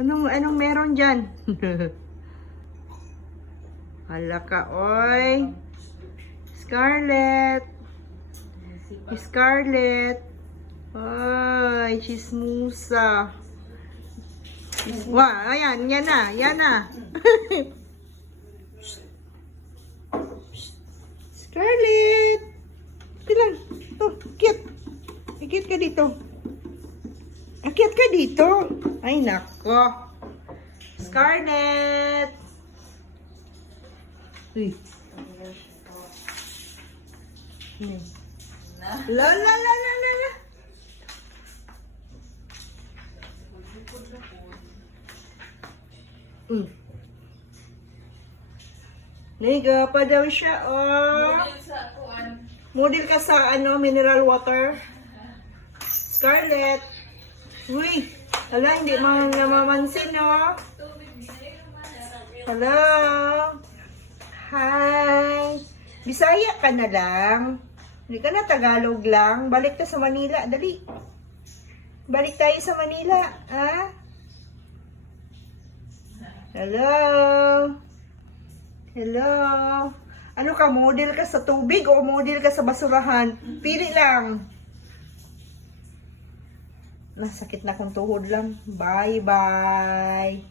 Anong meron dyan? Hala ka, oy. Scarlett. Scarlett. Ay, chismusa. Wah, ayan, yan na, yan na. Scarlett. Ito lang. Ito, cute. Cute ka dito. Akyat ka dito. Ay, nako. Scarlett. Uy. La la la la la la. Nega pa daw siya, oh. Model ka sa mineral water. Scarlett. Uy, hala, hindi mamansin, no? Hello. Hi. Bisaya ka na lang. Hindi ka na Tagalog lang. Balik ka sa Manila. Dali. Balik tayo sa Manila. Ha? Hello. Hello. Ano ka? Model ka sa tubig o model ka sa basurahan? Pili lang. Nasakit na kong tuhod lang. Bye-bye.